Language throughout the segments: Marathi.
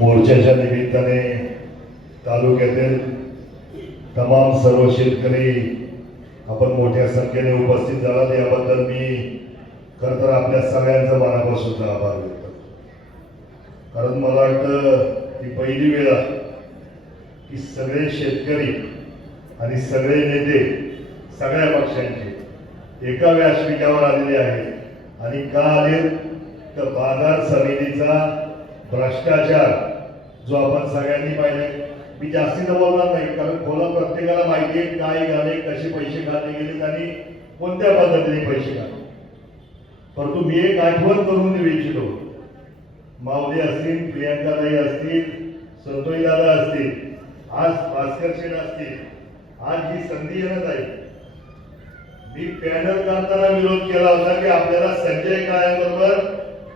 मोर्चाच्या निमित्ताने तालुक्यातील तमाम सर्व शेतकरी आपण मोठ्या संख्येने उपस्थित झालात याबद्दल मी खरं तर आपल्या सगळ्यांचा मनापासून आभार व्यक्त करतो. कारण मला वाटतं ही पहिली वेळ आहे की सगळे शेतकरी आणि सगळे नेते सगळ्या पक्षांचे एका व्यासपीठावर आलेले आहेत. आणि का आले तर बाजार समितीचा भ्रष्टाचार जो आपण सगळ्यांनी पाहिले. मी जास्ती बोलणार नाही कारण खोला प्रत्येकाला माहिती आहे काय झाले, कसे पैसे खाल्ले गेले आणि कोणत्या पद्धतीने पैसे खाल्ले. परंतु मी एक आठवण करून देऊ इच्छितो. माऊली असतील, प्रियंकाताई असतील, संतोषी दादा असतील, आज भास्कर शेठ असतील, आज ही संधी येणं आहे. मी पॅनल करताना विरोध केला होता की आपल्याला संजय काळ्यांबरोबर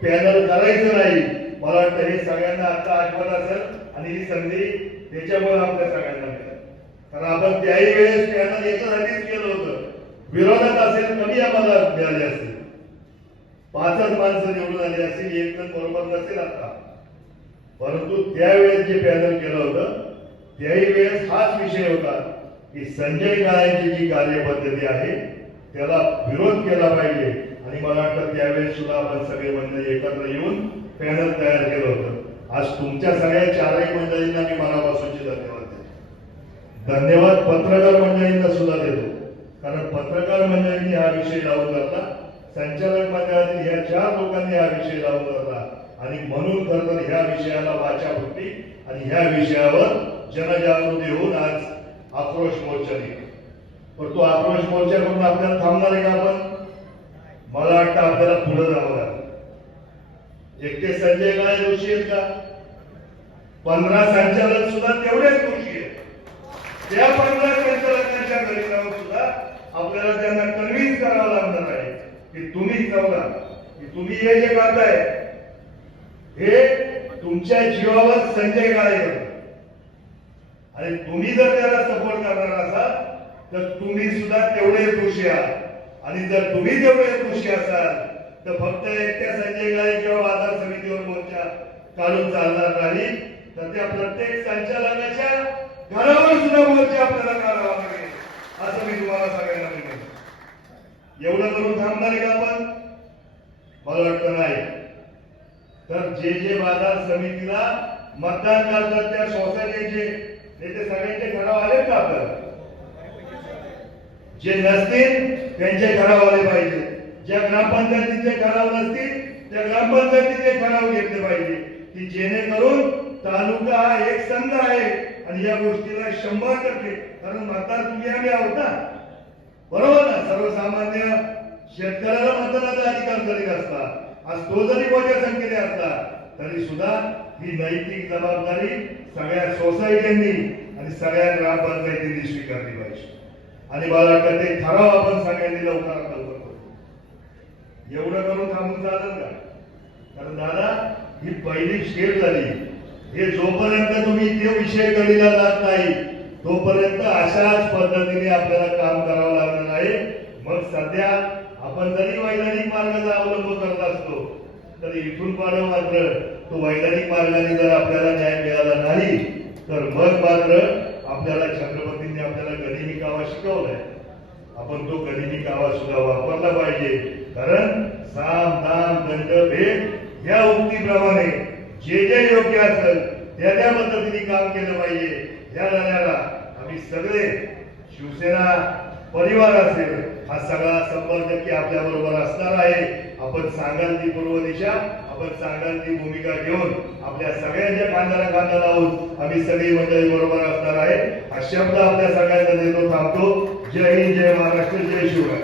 पॅनल करायचं नाही. मला वाटतं हे सगळ्यांना आता आठवत असेल आणि ही संधी त्याच्यामुळे आपल्या सगळ्यांना मिळाली. कारण आपण त्याही वेळेस पॅनल याच्यासाठीच केलं होतं. विरोधात असेल कमी आम्हाला मिळाले असतील, 5च माणसं निवडून आली असतील, एक जण बरोबर नसेल आता. परंतु त्यावेळेस जे पॅनल केलं होतं त्याही वेळेस हाच विषय होता की संजय काळ्यांची जी कार्यपद्धती आहे त्याला विरोध केला पाहिजे. आणि मला वाटतं त्यावेळेस सुद्धा आपण सगळे मंडळी एकत्र येऊन पॅनल तयार केलं होतं. आज तुमच्या सगळ्या चारही मंडळींना मी मनापासूनचे धन्यवाद देतो. धन्यवाद पत्रकार मंडळींना सुद्धा देतो. कारण पत्रकार मंडळींनी हा विषय लावून धरला, संचालक मंडळातील ह्या 4 लोकांनी हा विषय लावून धरला आणि म्हणून खरं तर ह्या विषयाला वाचा फुटली आणि ह्या विषयावर जनजागृती होऊन आज आक्रोश मोर्चा निघतो. पण तो आक्रोश मोर्चा करून आपल्याला थांबणार आहे का आपण? मला वाटतं आपल्याला पुढे जावं लागेल. एकटे संजय काळे दोषी आहेत का? 15 संचालक सुद्धा तेवढेच दोषी आहेत. त्या 15 संचालकांच्या घरी जाऊन सुद्धा आपल्याला त्यांना कन्व्हिन्स करावं लागणार आहे की तुम्ही जाऊया, की तुम्ही हे जे करताय हे तुमच्या जीवावर संजय काळे करतात. आणि तुम्ही जर त्याला सपोर्ट करणार असाल तर तुम्ही सुद्धा तेवढे दोषी आहात. आणि जर तुम्ही तेवढे दोषी असाल तर फक्त एकट्या संजय काळे किंवा बाजार समितीवर मोर्चा काढून चालणार नाही, तर त्या प्रत्येक संचालकाच्या घरावर सुद्धा मोर्चा आपल्याला काढावा लागेल असं मी तुम्हाला सगळ्यांना म्हणतो. एवढं करून थांबणार आहे का आपण? मला वाटतं नाही. तर जे बाजार समितीला मतदान करतात त्या सोसायटीचे नेते सगळ्यांचे ठराव आले का? आपल्याला जे नसतील त्यांचे ठराव आले पाहिजे. ज्या ग्रामपंचायतीचे ठराव नसतील त्या ग्रामपंचायतीचे ठराव घेतले पाहिजे की जेणेकरून तालुका हा एक संघ आहे आणि या गोष्टीला 100% कारण मतदार तुम्ही आम्ही आहोत ना, बरोबर ना. सर्वसामान्य शेतकऱ्याला मतदानाचा अधिकार जरी असला, आज तो जरी मोठ्या संख्येने असला तरी सुद्धा ही नैतिक जबाबदारी सगळ्या सोसायट्यांनी आणि सगळ्या ग्रामपंचायतींनी स्वीकारली पाहिजे. आणि मला वाटतं ते ठराव आपण सगळ्यांनी लवकरात लवकर करू. एवढं करून थांबून चालेल का? कारण दादा ही पहिली स्टेप झाली. हे जोपर्यंत तुम्ही ते विषय कळीला जात नाही तोपर्यंत अशाच पद्धतीने आपल्याला काम करावं लागणार आहे. मग सध्या आपण जरी वैधानिक मार्गाचा अवलंब करत असतो तरी इथून पुढे मात्र तो वैधानिक मार्गाने जर आपल्याला न्याय मिळाला नाही तर मग मात्र आपल्याला छत्रपतींनी आपल्याला गनिमी कावा शिकवलाय. आपण तो गनिमी कावा सुद्धा वापरला पाहिजे. कारण साम दाम दंड भेद या उक्तीप्रमाणे जे जे योग्य असेल त्या त्या पद्धतीने काम केलं पाहिजे. या लढ्याला आम्ही सगळे शिवसेना परिवार असेल हा सगळा 100% आपल्या बरोबर असणार आहे. आपण सांगाल ती पूर्व दिशा, आपण सांगाल ती भूमिका घेऊन आपल्या सगळ्यांच्या खांद्याला खांदा लावून आम्ही सगळी मंडळी बरोबर असणार आहे. हा शब्द आपल्या सगळ्यांचा देतो. थांबतो. जय हिंद, जय महाराष्ट्र, जय शिवराय.